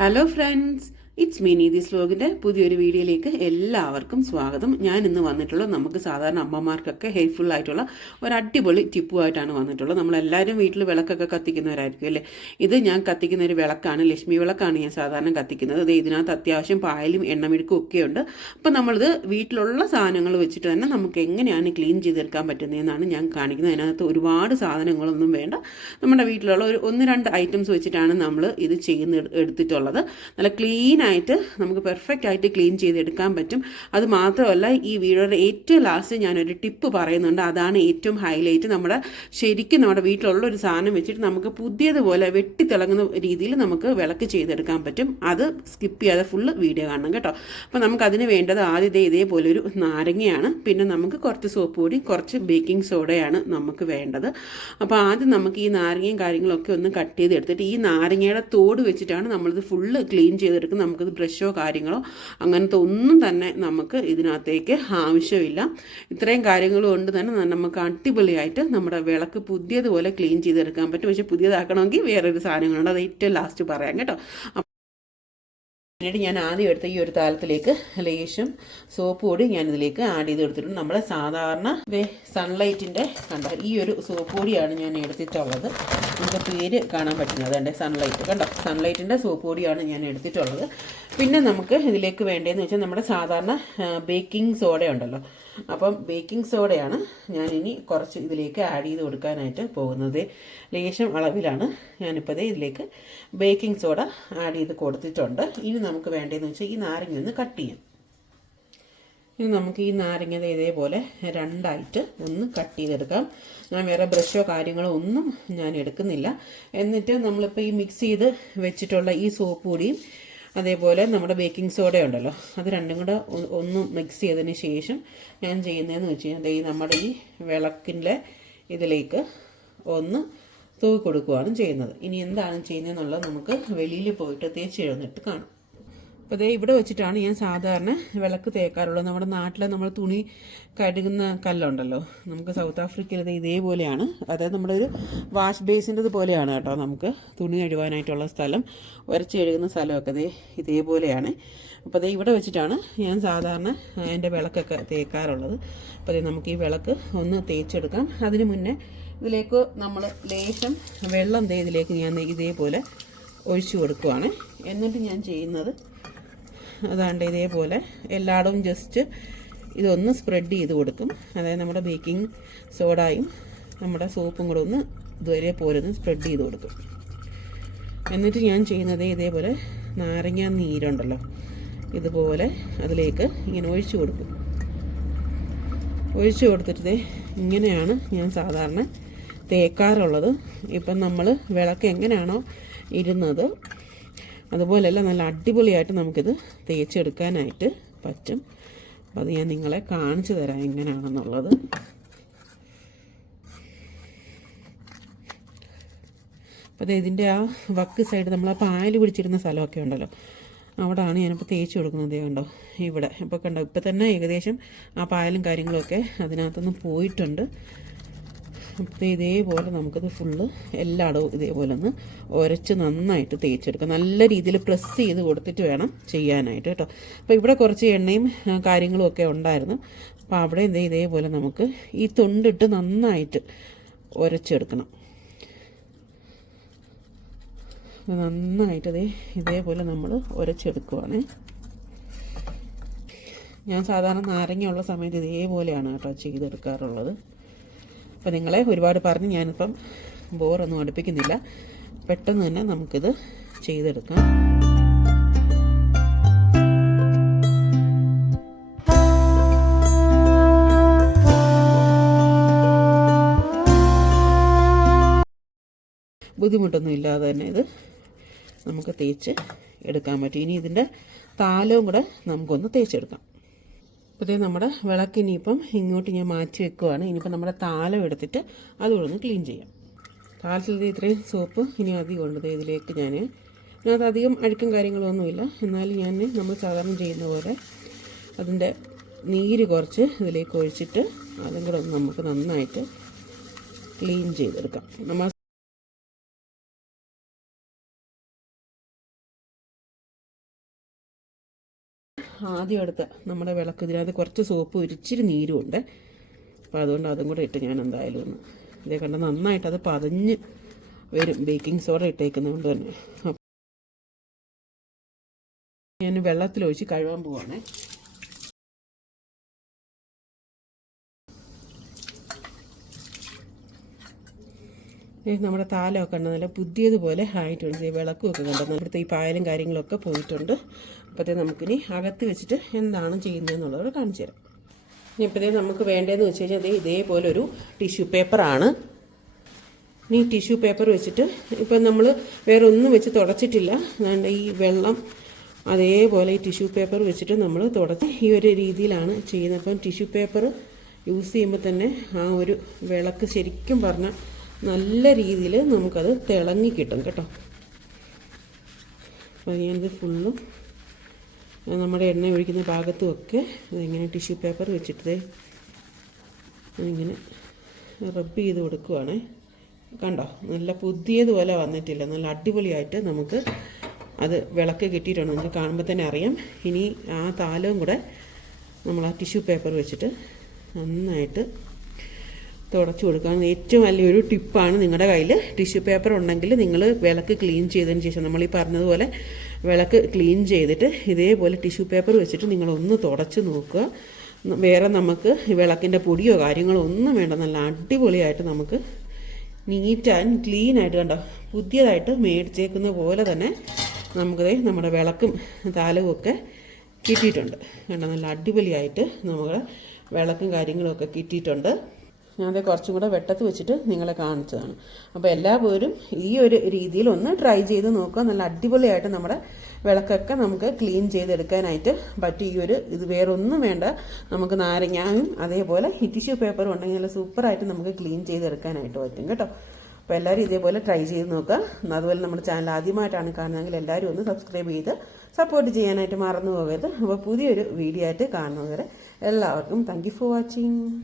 Hello friends. It's me നീതി സ്ലോഗിന്റെ പുതിയൊരു വീഡിയോയിലേക്ക് എല്ലാവർക്കും സ്വാഗതം. ഞാൻ ഇന്ന് വന്നിട്ടുള്ളത് നമുക്ക് സാധാരണ അമ്മമാർക്കൊക്കെ ഹെൽപ്ഫുൾ ആയിട്ടുള്ള ഒരു അടിപൊളി ടിപ്പുമായിട്ടാണ് വന്നിട്ടുള്ളത്. നമ്മളെല്ലാവരും വീട്ടിൽ വിളക്കൊക്കെ കത്തിക്കുന്നവരായിരിക്കും അല്ലേ? ഇത് ഞാൻ കത്തിക്കുന്ന ഒരു വിളക്കാണ് ലക്ഷ്മി വിളക്കാണ് ഞാൻ സാധാരണ കത്തിക്കുന്നത്. അത് ഇതിനകത്ത് അത്യാവശ്യം പായലും എണ്ണമെഴുക്കും ഒക്കെ ഉണ്ട് അപ്പം നമ്മളിത് വീട്ടിലുള്ള സാധനങ്ങൾ വെച്ചിട്ട് തന്നെ നമുക്ക് എങ്ങനെയാണ് ക്ലീൻ ചെയ്തെടുക്കാൻ പറ്റുന്നതെന്നാണ് ഞാൻ കാണിക്കുന്നത്. അതിനകത്ത് ഒരുപാട് സാധനങ്ങളൊന്നും വേണ്ട. നമ്മുടെ വീട്ടിലുള്ള ഒരു ഒന്ന് രണ്ട് ഐറ്റംസ് വെച്ചിട്ടാണ് നമ്മൾ ഇത് ചെയ്യുന്ന എടുത്തിട്ടുള്ളത്. നല്ല ക്ലീൻ ആയിട്ട് നമുക്ക് പെർഫെക്റ്റ് ആയിട്ട് ക്ലീൻ ചെയ്തെടുക്കാൻ പറ്റും. അത് മാത്രമല്ല ഈ വീഡിയോയുടെ ഏറ്റവും ലാസ്റ്റ് ഞാനൊരു ടിപ്പ് പറയുന്നുണ്ട്. അതാണ് ഏറ്റവും ഹൈലൈറ്റ് നമ്മുടെ ശരിക്കും നമ്മുടെ വീട്ടിലുള്ള ഒരു സാധനം വെച്ചിട്ട് നമുക്ക് പുതിയതുപോലെ വെട്ടിത്തിളങ്ങുന്ന രീതിയിൽ നമുക്ക് വിളക്ക് ചെയ്തെടുക്കാൻ പറ്റും. അത് സ്കിപ്പ് ചെയ്യാതെ ഫുള്ള് വീഡിയോ കാണണം കേട്ടോ. അപ്പോൾ നമുക്ക് അതിന് വേണ്ടത് ആദ്യത്തെ ഇതേപോലെ ഒരു നാരങ്ങയാണ്. പിന്നെ നമുക്ക് കുറച്ച് സോപ്പ് പൊടി കുറച്ച് ബേക്കിംഗ് സോഡയാണ് നമുക്ക് വേണ്ടത്. അപ്പോൾ ആദ്യം നമുക്ക് ഈ നാരങ്ങയും കാര്യങ്ങളൊക്കെ ഒന്ന് കട്ട് ചെയ്തെടുത്തിട്ട് ഈ നാരങ്ങയുടെ തോട് വെച്ചിട്ടാണ് നമ്മളിത് ഫുള്ള് ക്ലീൻ ചെയ്തെടുക്കുന്നത്. നമുക്കിത് ബ്രഷോ കാര്യങ്ങളോ അങ്ങനത്തെ ഒന്നും തന്നെ നമുക്ക് ഇതിനകത്തേക്ക് ആവശ്യമില്ല. ഇത്രയും കാര്യങ്ങൾ കൊണ്ട് തന്നെ നമുക്ക് അടിപൊളിയായിട്ട് നമ്മുടെ വിളക്ക് പുതിയതുപോലെ ക്ലീൻ ചെയ്തെടുക്കാൻ പറ്റും. പക്ഷേ പുതിയതാക്കണമെങ്കിൽ വേറൊരു സാധനങ്ങളുണ്ട്. അത് ഏറ്റവും ലാസ്റ്റ് പറയാം കേട്ടോ. പിന്നീട് ഞാൻ ആദ്യം എടുത്ത ഈ ഒരു താലത്തിലേക്ക് ലേശം സോപ്പ് പൊടി ഞാൻ ഇതിലേക്ക് ആഡ് ചെയ്ത് എടുത്തിട്ടുണ്ട് നമ്മുടെ സാധാരണ സൺലൈറ്റിന്റെ കണ്ട ഈ ഒരു സോപ്പ് പൊടിയാണ് ഞാൻ എടുത്തിട്ടുള്ളത്. നമുക്ക് പേര് കാണാൻ പറ്റുന്നത്. എന്റെ സൺലൈറ്റ് കണ്ടോ? സൺലൈറ്റിന്റെ സോപ്പ് പൊടിയാണ് ഞാൻ എടുത്തിട്ടുള്ളത്. പിന്നെ നമുക്ക് ഇതിലേക്ക് വേണ്ടതെന്ന് വെച്ചാൽ നമ്മുടെ സാധാരണ ബേക്കിംഗ് സോഡ ഉണ്ടല്ലോ. അപ്പം ബേക്കിംഗ് സോഡയാണ് ഞാൻ ഇനി കുറച്ച് ഇതിലേക്ക് ആഡ് ചെയ്ത് കൊടുക്കാനായിട്ട് പോകുന്നത്. ലേശം അളവിലാണ് ഞാനിപ്പോൾ ദേ ഇതിലേക്ക് ബേക്കിംഗ് സോഡ ആഡ് ചെയ്ത് കൊടുത്തിട്ടുണ്ട്. ഇനി നമുക്ക് വേണ്ടതെന്ന് വെച്ചാൽ ഈ നാരങ്ങ ഒന്ന് കട്ട് ചെയ്യാം. ഇനി നമുക്ക് ഈ നാരങ്ങ ഇതേപോലെ രണ്ടായിട്ട് ഒന്ന് കട്ട് ചെയ്തെടുക്കാം. ഞാൻ വേറെ ബ്രഷോ കാര്യങ്ങളോ ഒന്നും ഞാൻ എടുക്കുന്നില്ല. എന്നിട്ട് നമ്മളിപ്പോൾ ഈ മിക്സ് ചെയ്ത് വെച്ചിട്ടുള്ള ഈ സോപ്പ് പൊടിയും അതേപോലെ നമ്മുടെ ബേക്കിംഗ് സോഡ ഉണ്ടല്ലോ. അത് രണ്ടും കൂടെ ഒന്ന് മിക്സ് ചെയ്തതിന് ശേഷം ഞാൻ ചെയ്യുന്നതെന്ന് വെച്ച് കഴിഞ്ഞാൽ ഈ നമ്മുടെ ഈ വിളക്കിന്റെ ഇതിലേക്ക് ഒന്ന് തൂക്കി കൊടുക്കുകയാണ് ചെയ്യുന്നത്. ഇനി എന്താണ് ചെയ്യുന്നതെന്നുള്ളത് നമുക്ക് വെളിയിൽ പോയിട്ട് തേച്ച് എഴുന്നിട്ട് കാണാം. അപ്പോൾ അതേ ഇവിടെ വെച്ചിട്ടാണ് ഞാൻ സാധാരണ വിളക്ക് തേക്കാറുള്ളത്. നമ്മുടെ നാട്ടിൽ നമ്മൾ തുണി കഴുകുന്ന കല്ലുണ്ടല്ലോ. നമുക്ക് സൗത്ത് ആഫ്രിക്കയിൽ ഇത് ഇതേപോലെയാണ്. അതായത് നമ്മുടെ ഒരു വാഷ് ബേസിന്റെ പോലെയാണ് കേട്ടോ നമുക്ക് തുണി കഴുകാനായിട്ടുള്ള സ്ഥലം. ഉരച്ച് കഴുകുന്ന സ്ഥലമൊക്കെ ഇതേ ഇതേപോലെയാണ്. അപ്പോൾ അതേ ഇവിടെ വെച്ചിട്ടാണ് ഞാൻ സാധാരണ എന്റെ വിളക്കൊക്കെ തേക്കാറുള്ളത്. അപ്പോൾ അതേ നമുക്ക് ഈ വിളക്ക് ഒന്ന് തേച്ചെടുക്കാം. അതിന് മുന്നേ ഇതിലേക്ക് നമ്മൾ ലേശം വെള്ളം ദേ ഇതിലേക്ക് ഞാൻ ഇതേപോലെ ഒഴിച്ചു കൊടുക്കുവാണ്. എന്നിട്ട് ഞാൻ ചെയ്യുന്നത് അതാണ്ട് ഇതേപോലെ എല്ലായിടവും ജസ്റ്റ് ഇതൊന്ന് സ്പ്രെഡ് ചെയ്ത് കൊടുക്കും. അതായത് നമ്മുടെ ബേക്കിംഗ് സോഡായും നമ്മുടെ സോപ്പും കൂടെ ഒന്ന് ഇതുവരെ പോലെ ഒന്ന് സ്പ്രെഡ് ചെയ്ത് കൊടുക്കും. എന്നിട്ട് ഞാൻ ചെയ്യുന്നത് ഇതേപോലെ നാരങ്ങ നീരുണ്ടല്ലോ ഇതുപോലെ അതിലേക്ക് ഇങ്ങനെ ഒഴിച്ചു കൊടുക്കും. ഒഴിച്ചു കൊടുത്തിട്ട് ഇങ്ങനെയാണ് ഞാൻ സാധാരണ തേക്കാറുള്ളത്. ഇപ്പം നമ്മൾ വിളക്ക് എങ്ങനെയാണോ ഇരുന്നത് അതുപോലെയല്ല നല്ല അടിപൊളിയായിട്ട് നമുക്കിത് തേച്ചെടുക്കാനായിട്ട് പറ്റും. അപ്പോൾ അത് ഞാൻ നിങ്ങളെ കാണിച്ചു തരാം എങ്ങനെയാണെന്നുള്ളത് അപ്പോൾ അത് ഇതിന്റെ ആ വക്ക് സൈഡ് നമ്മൾ ആ പായൽ പിടിച്ചിരുന്ന സ്ഥലമൊക്കെ ഉണ്ടല്ലോ. അവിടെയാണ് ഞാനിപ്പോൾ തേച്ച് കൊടുക്കുന്നത് കണ്ടോ? ഇവിടെ. ഇപ്പോൾ കണ്ടോ? ഇപ്പോൾ തന്നെ ഏകദേശം ആ പായലും കാര്യങ്ങളൊക്കെ അതിനകത്തുനിന്ന് പോയിട്ടുണ്ട്. അപ്പോൾ ഇതേപോലെ നമുക്കത് ഫുള്ള് എല്ലായിടവും ഇതേപോലെ ഒന്ന് ഉരച്ച് നന്നായിട്ട് തേച്ചെടുക്കാം. നല്ല രീതിയിൽ പ്രസ് ചെയ്ത് കൊടുത്തിട്ട് വേണം ചെയ്യാനായിട്ട് കേട്ടോ. അപ്പോൾ ഇവിടെ കുറച്ച് എണ്ണയും കാര്യങ്ങളും ഒക്കെ ഉണ്ടായിരുന്നു. അപ്പോൾ അവിടെ ഇതേ ഇതേപോലെ നമുക്ക് ഈ തൊണ്ടിട്ട് നന്നായിട്ട് ഉരച്ചെടുക്കണം നന്നായിട്ട് ഇതേ ഇതേപോലെ നമ്മൾ ഉരച്ചെടുക്കുവാണ് ഞാൻ സാധാരണ നാരങ്ങയുള്ള സമയത്ത് ഇതേപോലെയാണ് കേട്ടോ ചെയ്തെടുക്കാറുള്ളത്. അപ്പോൾ നിങ്ങളെ ഒരുപാട് പറഞ്ഞ് ഞാനിപ്പം ബോറൊന്നും അടുപ്പിക്കുന്നില്ല. പെട്ടെന്ന് തന്നെ നമുക്കിത് ചെയ്തെടുക്കാം. ബുദ്ധിമുട്ടൊന്നും ഇല്ലാതെ തന്നെ ഇത് നമുക്ക് തേച്ച് എടുക്കാൻ പറ്റും. ഇനി ഇതിന്റെ താലവും കൂടെ നമുക്കൊന്ന് തേച്ചെടുക്കാം. അപ്പോൾ നമ്മുടെ വിളക്കിനിയിപ്പം ഇങ്ങോട്ട് ഞാൻ മാറ്റി വെക്കുവാണ്. ഇനിയിപ്പോൾ നമ്മുടെ താലം എടുത്തിട്ട് അതുകൂടെ ഒന്ന് ക്ലീൻ ചെയ്യാം. താലത്തിൽ ഇത്രയും സോപ്പ് ഇനി അധികം ഉണ്ട് ഇതിലേക്ക് ഞാൻ ഇതിനകത്ത് അധികം അഴുക്കും കാര്യങ്ങളൊന്നുമില്ല. എന്നാലും ഞാൻ നമ്മൾ സാധാരണ ചെയ്യുന്ന പോലെ അതിന്റെ നീര് കുറച്ച് ഇതിലേക്ക് ഒഴിച്ചിട്ട് അതും കൂടെ നമുക്ക് നന്നായിട്ട് ക്ലീൻ ചെയ്തെടുക്കാം. നമ്മൾ ആദ്യം എടുത്ത നമ്മുടെ വിളക്ക് ഇതിനകത്ത് കുറച്ച് സോപ്പ് ഒരിച്ചിരി നീരും ഉണ്ട് അപ്പോൾ അതുകൊണ്ട് അതും കൂടെ ഇട്ട് ഞാൻ എന്തായാലും ഒന്ന് ഇതേ കണ്ട നന്നായിട്ട് അത് പതഞ്ഞ് വരും. ബേക്കിംഗ് സോഡ ഇട്ടേക്കുന്നതുകൊണ്ട് തന്നെ. ഞാൻ വെള്ളത്തിലൊഴിച്ച് കഴുകാൻ പോവാണേ. നമ്മുടെ താലമൊക്കെ ഉണ്ട് നല്ല പുതിയതുപോലെ ആയിട്ടുണ്ട്. വിളക്കുമൊക്കെ കണ്ടോ? ഇവിടുത്തെ ഈ പായലും കാര്യങ്ങളൊക്കെ പോയിട്ടുണ്ട്. അപ്പോഴത്തേ നമുക്കിനി അകത്ത് വെച്ചിട്ട് എന്താണ് ചെയ്യുന്നതെന്നുള്ളത് കാണിച്ചു തരാം. ഇനി ഇപ്പോഴത്തേ നമുക്ക് വേണ്ടതെന്ന് വെച്ച് കഴിഞ്ഞാൽ അതേ ഇതേപോലെ ഒരു ടിഷ്യൂ പേപ്പറാണ്. ഇനി ടിഷ്യൂ പേപ്പർ വെച്ചിട്ട് ഇപ്പം നമ്മൾ വേറെ ഒന്നും വെച്ച് തുടച്ചിട്ടില്ല. ഈ വെള്ളം അതേപോലെ ഈ ടിഷ്യൂ പേപ്പർ വെച്ചിട്ട് നമ്മൾ തുടച്ച് ഈ ഒരു രീതിയിലാണ് ചെയ്യുന്നത്. അപ്പം ടിഷ്യൂ പേപ്പർ യൂസ് ചെയ്യുമ്പോൾ തന്നെ ആ ഒരു വിളക്ക് ശരിക്കും പറഞ്ഞാൽ നല്ല രീതിയിൽ നമുക്കത് തിളങ്ങി കിട്ടും കേട്ടോ. അപ്പോൾ ഞാനിത് ഫുള്ളും നമ്മുടെ എണ്ണ ഒഴിക്കുന്ന ഭാഗത്തുമൊക്കെ ഇതിങ്ങനെ ടിഷ്യൂ പേപ്പർ വെച്ചിട്ട് ഇങ്ങനെ റബ്ബ് ചെയ്ത് കൊടുക്കുവാണ്. കണ്ടോ? നല്ല പുതിയതുപോലെ വന്നിട്ടില്ല. നല്ല അടിപൊളിയായിട്ട് നമുക്ക് അത് വിളക്ക് കിട്ടിയിട്ടുണ്ട്. നമുക്ക് കാണുമ്പോൾ തന്നെ അറിയാം. ഇനി ആ താലവും കൂടെ നമ്മൾ ആ ടിഷ്യൂ പേപ്പർ വെച്ചിട്ട് നന്നായിട്ട് തുടച്ചു കൊടുക്കുക. ഏറ്റവും വലിയൊരു ടിപ്പാണ് നിങ്ങളുടെ കയ്യിൽ ടിഷ്യൂ പേപ്പർ ഉണ്ടെങ്കിൽ നിങ്ങൾ വിളക്ക് ക്ലീൻ ചെയ്തതിന് ശേഷം നമ്മൾ ഈ പറഞ്ഞതുപോലെ വിളക്ക് ക്ലീൻ ചെയ്തിട്ട് ഇതേപോലെ ടിഷ്യൂ പേപ്പർ വെച്ചിട്ട് നിങ്ങളൊന്ന് തുടച്ച് നോക്കുക. വേറെ നമുക്ക് വിളക്കിന്റെ പൊടിയോ കാര്യങ്ങളോ ഒന്നും വേണ്ട. നല്ല അടിപൊളിയായിട്ട് നമുക്ക് നീറ്റ് ആൻഡ് ക്ലീൻ ആയിട്ട് കണ്ടോ? പുതിയതായിട്ട് മേടിച്ചേക്കുന്ന പോലെ തന്നെ നമുക്കത് നമ്മുടെ വിളക്കും താലവും ഒക്കെ കിട്ടിയിട്ടുണ്ട്. കണ്ടോ? നല്ല അടിപൊളിയായിട്ട് നമ്മുടെ വിളക്കും കാര്യങ്ങളും ഒക്കെ കിട്ടിയിട്ടുണ്ട്. ഞാനത് കുറച്ചും കൂടെ വെട്ടത്ത് വെച്ചിട്ട് നിങ്ങളെ കാണിച്ചതാണ്. അപ്പോൾ എല്ലാവരും ഈ ഒരു രീതിയിൽ ഒന്ന് ട്രൈ ചെയ്ത് നോക്കുക. നല്ല അടിപൊളിയായിട്ട് നമ്മുടെ വിളക്കൊക്കെ നമുക്ക് ക്ലീൻ ചെയ്തെടുക്കാനായിട്ട് പറ്റും ഈ ഒരു ഇത് വേറെ ഒന്നും വേണ്ട. നമുക്ക് നാരങ്ങയും അതേപോലെ ടിഷ്യൂ പേപ്പറും ഉണ്ടെങ്കിൽ നല്ല സൂപ്പറായിട്ട് നമുക്ക് ക്ലീൻ ചെയ്തെടുക്കാനായിട്ട് പറ്റും കേട്ടോ. അപ്പോൾ എല്ലാവരും ഇതേപോലെ ട്രൈ ചെയ്ത് നോക്കുക. അതുപോലെ നമ്മുടെ ചാനൽ ആദ്യമായിട്ടാണ് കാണുന്നതെങ്കിൽ എല്ലാവരും ഒന്ന് സബ്സ്ക്രൈബ് ചെയ്ത് സപ്പോർട്ട് ചെയ്യാനായിട്ട് മറന്നു പോകരുത്. അപ്പോൾ പുതിയൊരു വീഡിയോ ആയിട്ട് കാണുന്നവരെ എല്ലാവർക്കും താങ്ക് ഫോർ വാച്ചിങ്